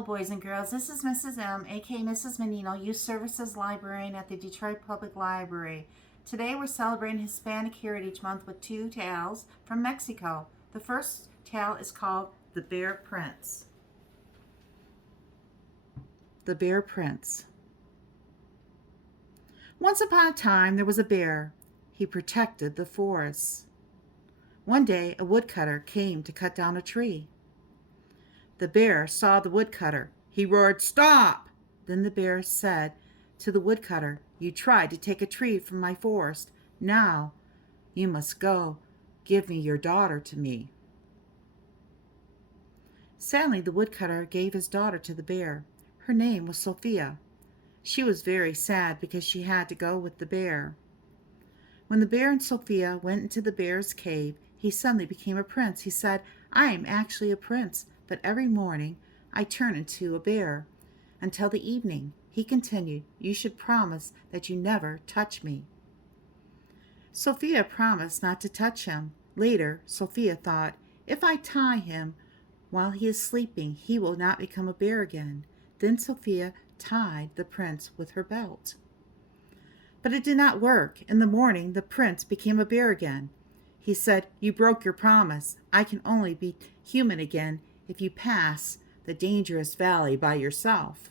Hello, boys and girls. This is Mrs. M, aka Mrs. Menino, Youth Services Librarian at the Detroit Public Library. Today we're celebrating Hispanic Heritage Month with two tales from Mexico. The first tale is called The Bear Prince. The Bear Prince. Once upon a time there was a bear. He protected the forests. One day a woodcutter came to cut down a tree. The bear saw the woodcutter. He roared, "Stop!" Then the bear said to the woodcutter, "You tried to take a tree from my forest. Now you must go. Give me your daughter to me." Sadly, the woodcutter gave his daughter to the bear. Her name was Sophia. She was very sad because she had to go with the bear. When the bear and Sophia went into the bear's cave, he suddenly became a prince. He said, "I am actually a prince, but every morning I turn into a bear. Until the evening," he continued, "you should promise that you never touch me." Sophia promised not to touch him. Later, Sophia thought, "If I tie him while he is sleeping, he will not become a bear again." Then Sophia tied the prince with her belt. But it did not work. In the morning, the prince became a bear again. He said, "You broke your promise. I can only be human again if you pass the dangerous valley by yourself."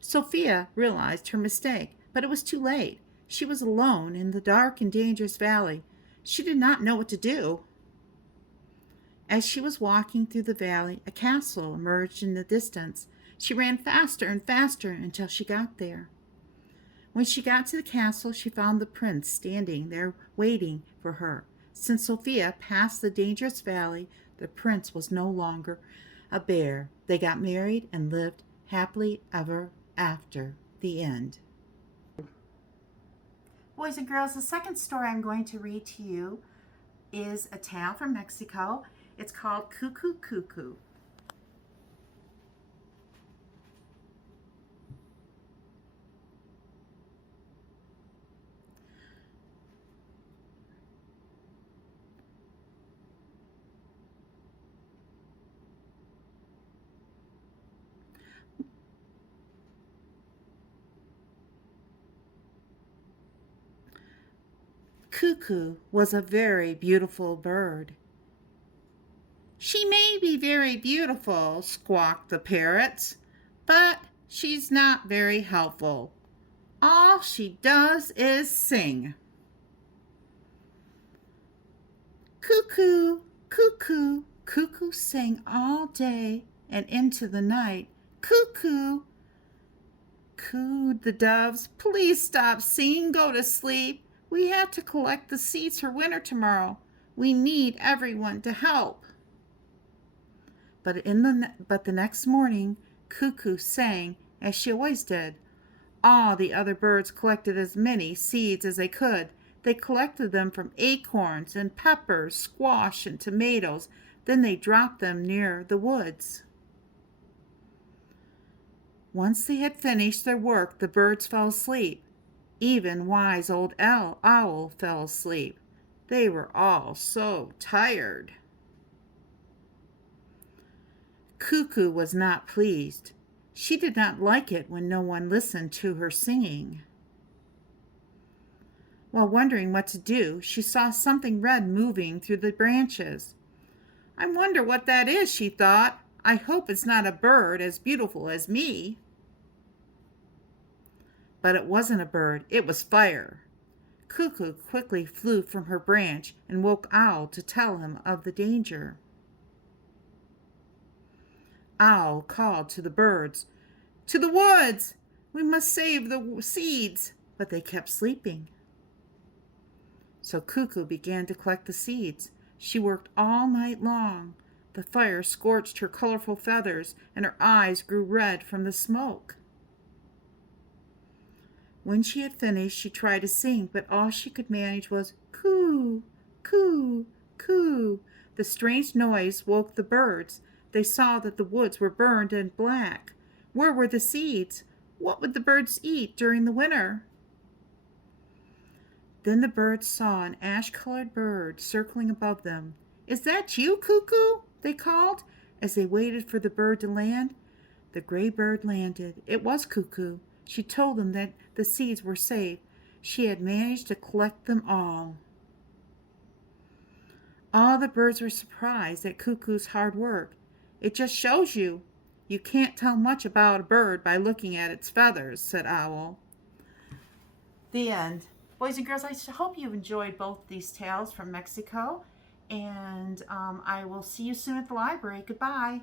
Sophia realized her mistake, but it was too late. She was alone in the dark and dangerous valley. She did not know what to do. As she was walking through the valley, a castle emerged in the distance. She ran faster and faster until she got there. When she got to the castle, she found the prince standing there waiting for her. Since Sophia passed the dangerous valley, the prince was no longer a bear. They got married and lived happily ever after. The end. Boys and girls, the second story I'm going to read to you is a tale from Mexico. It's called Cuckoo, Cuckoo. Cuckoo was a very beautiful bird. "She may be very beautiful," squawked the parrots, "but she's not very helpful. All she does is sing. Cuckoo, cuckoo, cuckoo sang all day and into the night. Cuckoo, cooed the doves. Please stop singing, go to sleep. We have to collect the seeds for winter tomorrow. We need everyone to help." But the next morning, Cuckoo sang as she always did. All the other birds collected as many seeds as they could. They collected them from acorns and peppers, squash and tomatoes. Then they dropped them near the woods. Once they had finished their work, the birds fell asleep. Even wise old owl fell asleep. They were all so tired. Cuckoo was not pleased. She did not like it when no one listened to her singing. While wondering what to do, she saw something red moving through the branches. "I wonder what that is," she thought. "I hope it's not a bird as beautiful as me." But it wasn't a bird, it was fire. Cuckoo quickly flew from her branch and woke Owl to tell him of the danger. Owl called to the birds, "To the woods! We must save the seeds!" But they kept sleeping. So Cuckoo began to collect the seeds. She worked all night long. The fire scorched her colorful feathers, and her eyes grew red from the smoke. When she had finished, she tried to sing, but all she could manage was coo, coo, coo. The strange noise woke the birds. They saw that the woods were burned and black. Where were the seeds? What would the birds eat during the winter? Then the birds saw an ash-colored bird circling above them. "Is that you, Cuckoo?" they called as they waited for the bird to land. The gray bird landed. It was Cuckoo. She told them that the seeds were safe. She had managed to collect them all. All the birds were surprised at Cuckoo's hard work. It just shows you. You can't tell much about a bird by looking at its feathers, said Owl. The end. Boys and girls, I hope you've enjoyed both these tales from Mexico, and I will see you soon at the library. Goodbye.